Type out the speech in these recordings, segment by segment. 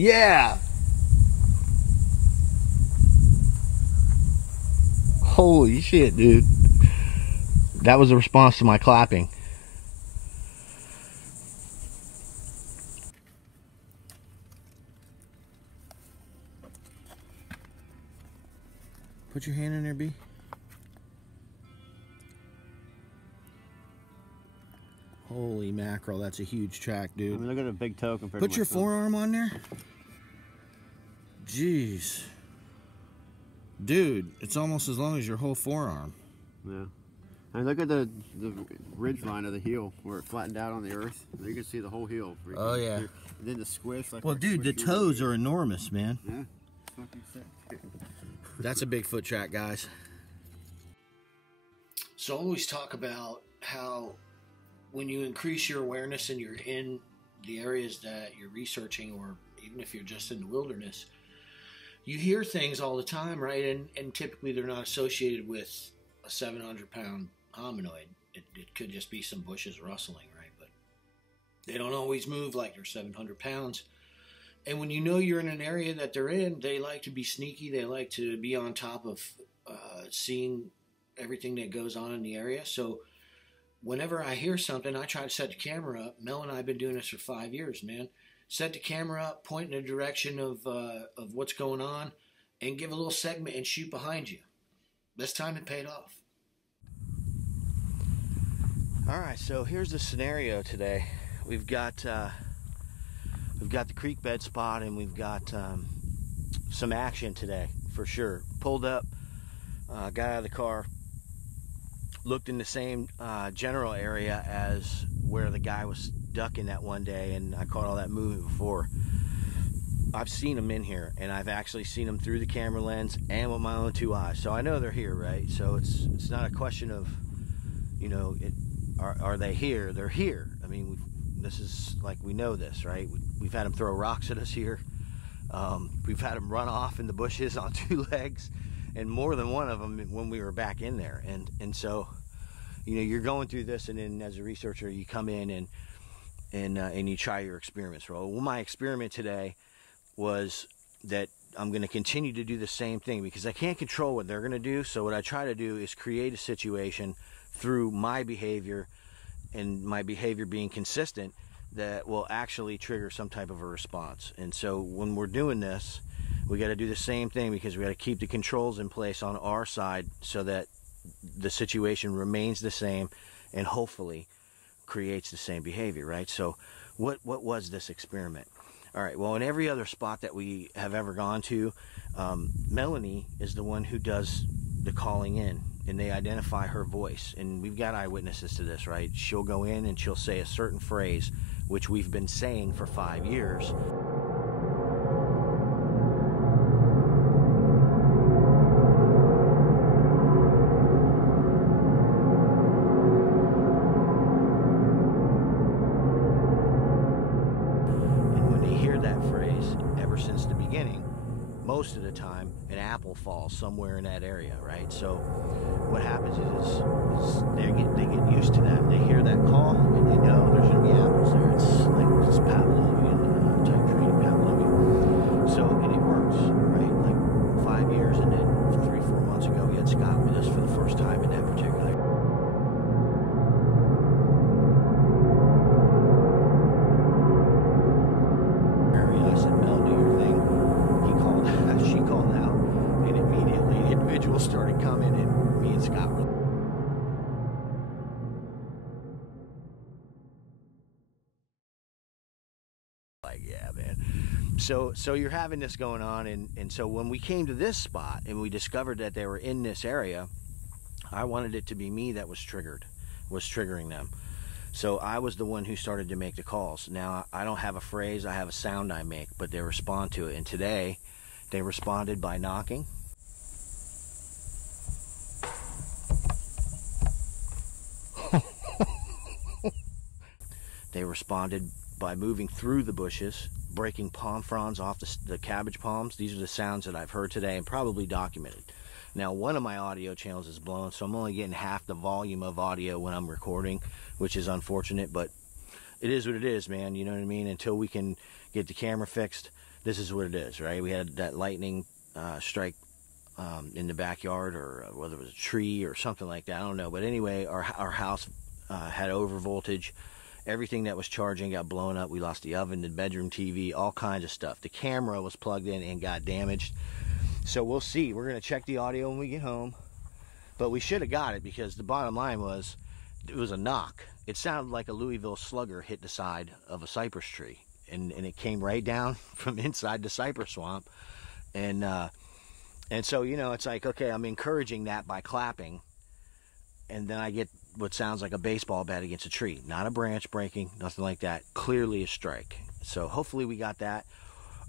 Yeah. Holy shit, dude. That was a response to my clapping. Put your hand in there, B. Holy mackerel, that's a huge track, dude. I mean, look at a big toe compared Put to your my thumb. forearm on there. Jeez. Dude, it's almost as long as your whole forearm. Yeah. And look at the ridge line of the heel where it flattened out on the earth. You can see the whole heel. Oh, yeah. And then the squish. Like Well, dude, the toes are enormous, man. Yeah. Fucking sick. That's a Bigfoot track, guys. So I always talk about how when you increase your awareness and you're in the areas that you're researching, or even if you're just in the wilderness, you hear things all the time, right? And typically they're not associated with a 700-pound hominoid. It could just be some bushes rustling, right? But they don't always move like they're 700 pounds. And when you know you're in an area that they're in, they like to be sneaky. They like to be on top of seeing everything that goes on in the area. So whenever I hear something, I try to set the camera up. Mel and I have been doing this for 5 years, man. Set the camera up, point in the direction of what's going on, and give a little segment and shoot behind you. This time it paid off. All right, so here's the scenario today. We've got the creek bed spot, and we've got some action today for sure. Pulled up, got out of the car, looked in the same general area as where the guy was ducking that one day, and I caught all that movement before. I've seen them in here, and I've actually seen them through the camera lens and with my own 2 eyes, so I know they're here, right? So it's not a question of, you know, are they here? They're here. I mean, this is like, we know this, right? We've had them throw rocks at us here. We've had them run off in the bushes on 2 legs, and more than one of them when we were back in there. And so, you know, you're going through this, and then as a researcher, you come in and you try your experiments. Well, my experiment today was that I'm going to continue to do the same thing because I can't control what they're going to do. So what I try to do is create a situation through my behavior, and my behavior being consistent, that will actually trigger some type of a response. And so when we're doing this, we got to do the same thing, because we got to keep the controls in place on our side so that the situation remains the same and hopefully creates the same behavior, right? So what was this experiment? All right, well, in every other spot that we have ever gone to, Melanie is the one who does the calling in, and they identify her voice. And we've got eyewitnesses to this, right? She'll go in and she'll say a certain phrase, which we've been saying for 5 years. Since the beginning, most of the time an apple falls somewhere in that area, right? So what happens is they get used to that. They hear that call and they know there's going to be apples there. It's Pavlovian type training, Pavlovian. So, and it works, right? Like 5 years, and then 3-4 months ago we had Scott with us for the first time in that particular area. I said, Mel, do your thing. She called out, and immediately individuals started coming, and me and Scott were like, yeah, man. So you're having this going on, and so when we came to this spot and we discovered that they were in this area, I wanted it to be me that was triggering them. So I was the one who started to make the calls. Now, I don't have a phrase, I have a sound I make, but they respond to it. And today, they responded by knocking. They responded by moving through the bushes, breaking palm fronds off the cabbage palms. These are the sounds that I've heard today and probably documented. Now, one of my audio channels is blown, so I'm only getting half the volume of audio when I'm recording, which is unfortunate, but it is what it is, man. You know what I mean? Until we can get the camera fixed, this is what it is, right? We had that lightning strike in the backyard, or whether it was a tree or something like that, I don't know. But anyway, our house had over voltage. Everything that was charging got blown up. We lost the oven, the bedroom TV, all kinds of stuff. The camera was plugged in and got damaged. So we'll see. We're going to check the audio when we get home. But we should have got it, because the bottom line was, it was a knock. It sounded like a Louisville slugger hit the side of a cypress tree. And it came right down from inside the cypress swamp. And so, you know, it's like, okay, I'm encouraging that by clapping. And then I get what sounds like a baseball bat against a tree. Not a branch breaking, nothing like that. Clearly a strike. So hopefully we got that.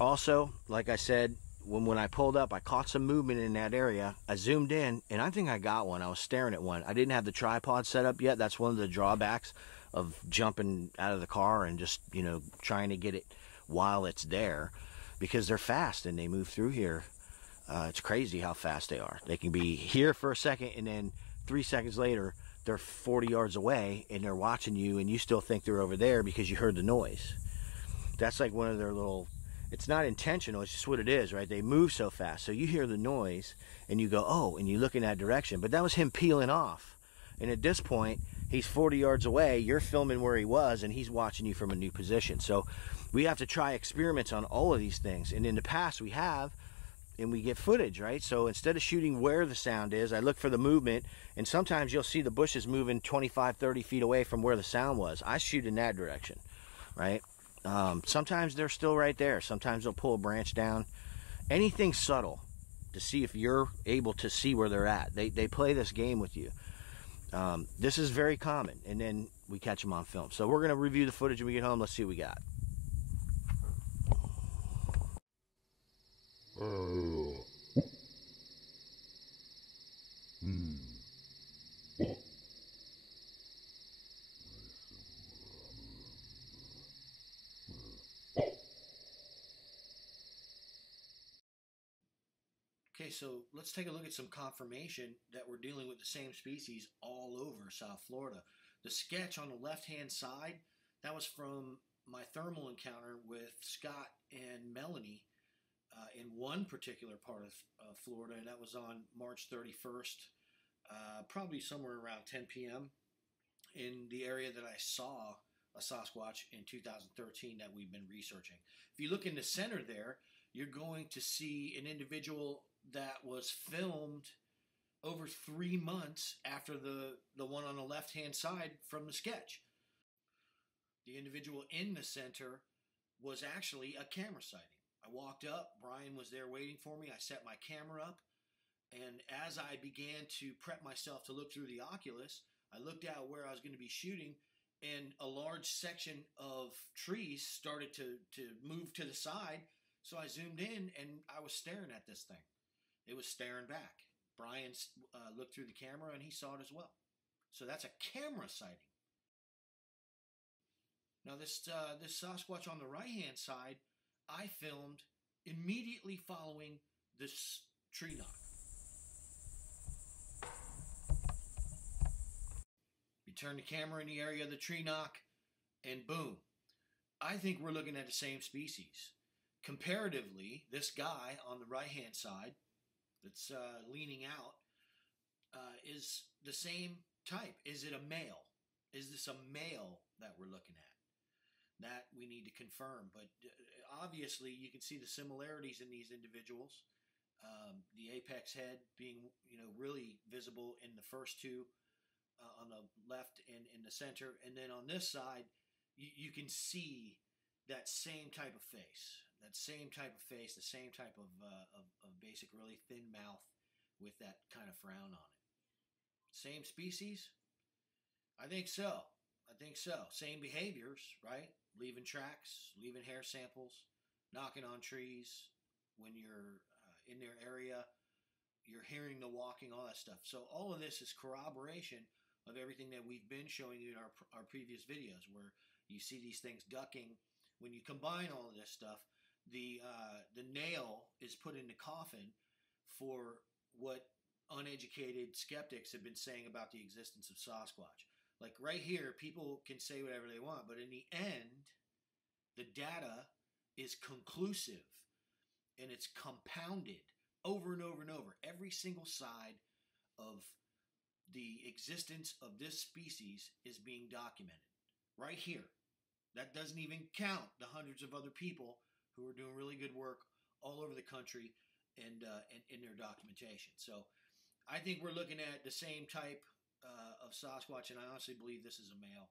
Also, like I said, when I pulled up, I caught some movement in that area. I zoomed in, and I think I got one. I was staring at one. I didn't have the tripod set up yet. That's one of the drawbacks of jumping out of the car and just, you know, trying to get it while it's there, because they're fast and they move through here. It's crazy how fast they are. They can be here for a second, and then 3 seconds later, they're 40 yards away, and they're watching you, and you still think they're over there because you heard the noise. That's like one of their little, it's not intentional, it's just what it is, right? They move so fast. So you hear the noise, and you go, oh, and you look in that direction. But that was him peeling off. And at this point, he's 40 yards away, you're filming where he was, and he's watching you from a new position. So we have to try experiments on all of these things. And in the past, we have, and we get footage, right? So instead of shooting where the sound is, I look for the movement, and sometimes you'll see the bushes moving 25, 30 feet away from where the sound was. I shoot in that direction, right? Sometimes they're still right there. Sometimes they'll pull a branch down. Anything subtle to see if you're able to see where they're at. They play this game with you. This is very common, and then we catch them on film. So we're going to review the footage when we get home. Let's see what we got. Okay, so let's take a look at some confirmation that we're dealing with the same species all over South Florida. The sketch on the left-hand side, that was from my thermal encounter with Scott and Melanie in one particular part of Florida, and that was on March 31st, probably somewhere around 10 p.m. in the area that I saw a Sasquatch in 2013 that we've been researching. If you look in the center there, you're going to see an individual that was filmed over 3 months after the one on the left-hand side from the sketch. The individual in the center was actually a camera sighting. I walked up, Brian was there waiting for me, I set my camera up, and as I began to prep myself to look through the Oculus, I looked out where I was going to be shooting, and a large section of trees started to move to the side. So I zoomed in, and I was staring at this thing. It was staring back. Brian looked through the camera, and he saw it as well. So that's a camera sighting. Now this Sasquatch on the right-hand side, I filmed immediately following this tree knock. You turn the camera in the area of the tree knock, and boom. I think we're looking at the same species. Comparatively, this guy on the right-hand side that's leaning out is the same type. Is it a male? Is this a male that we're looking at? That we need to confirm. But obviously, you can see the similarities in these individuals. The apex head being, really visible in the first two, on the left and in the center. And then on this side, you can see that same type of face. The same type of basic, really thin mouth with that kind of frown on it. Same species? I think so. Same behaviors, right? Leaving tracks, leaving hair samples, knocking on trees when you're in their area. You're hearing the walking, all that stuff. So all of this is corroboration of everything that we've been showing you in our previous videos, where you see these things ducking. When you combine all of this stuff, the nail is put in the coffin for what uneducated skeptics have been saying about the existence of Sasquatch. Like right here, people can say whatever they want, but in the end, the data is conclusive and it's compounded over and over and over. Every single side of the existence of this species is being documented right here. That doesn't even count the hundreds of other people who are doing really good work all over the country and in their documentation. So I think we're looking at the same type of Sasquatch, and I honestly believe this is a male.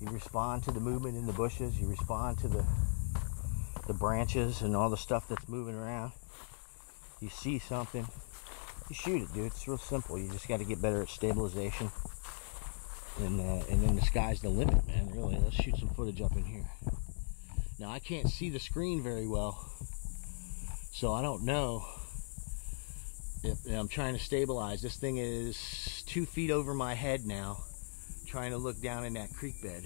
You respond to the movement in the bushes. You respond to the branches and all the stuff that's moving around. You see something, you shoot it, dude. It's real simple. You just got to get better at stabilization. And then the sky's the limit, man, really. Let's shoot some footage up in here. Now, I can't see the screen very well, so I don't know if I'm trying to stabilize. This thing is 2 feet over my head now, trying to look down in that creek bed.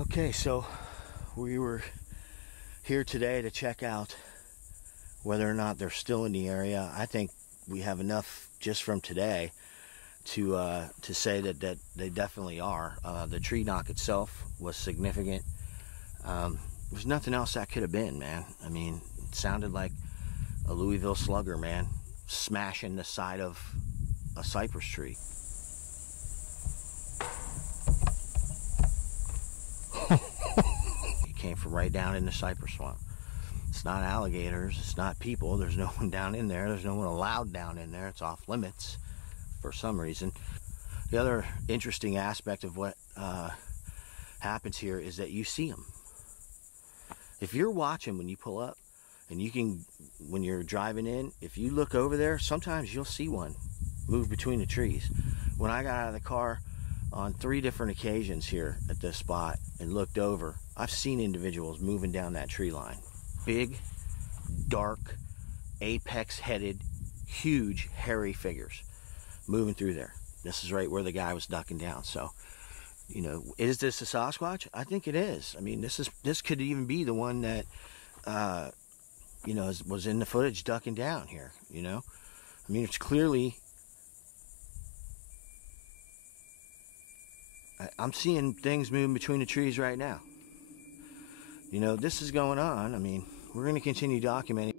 Okay, so we were here today to check out whether or not they're still in the area. I think we have enough just from today to say that they definitely are. The tree knock itself was significant. There's nothing else that could have been, man. I mean, it sounded like a Louisville slugger, man, smashing the side of a cypress tree. It came from right down in the cypress swamp. It's not alligators, it's not people. There's no one down in there. There's no one allowed down in there. It's off limits for some reason. The other interesting aspect of what happens here is that you see them. If you're watching when you pull up, and you can, when you're driving in, if you look over there, sometimes you'll see one move between the trees. When I got out of the car on 3 different occasions here at this spot and looked over, I've seen individuals moving down that tree line. Big, dark, apex-headed, huge, hairy figures moving through there. This is right where the guy was ducking down. So, you know, is this a Sasquatch? I think it is. I mean, this could even be the one that you know, was in the footage ducking down here, you know? I mean, it's clearly... I'm seeing things moving between the trees right now. You know, this is going on. I mean, we're going to continue documenting.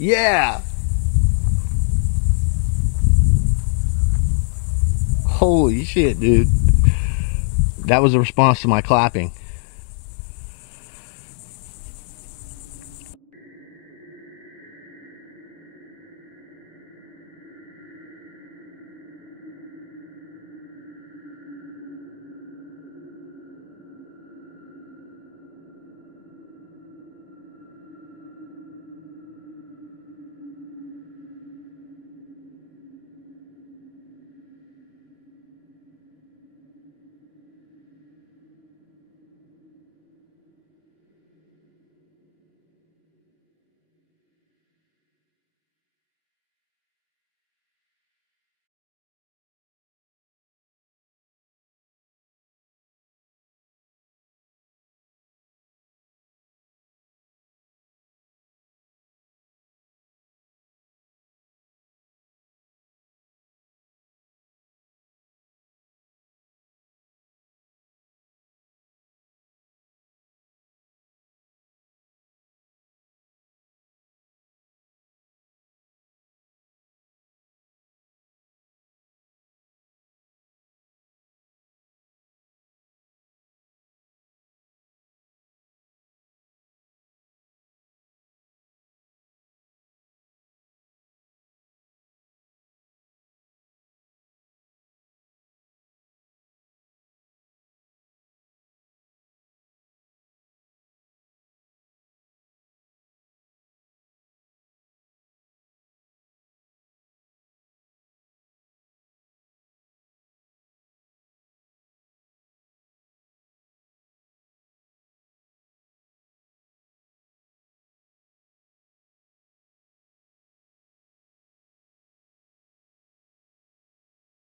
Yeah. Holy shit, dude. That was a response to my clapping.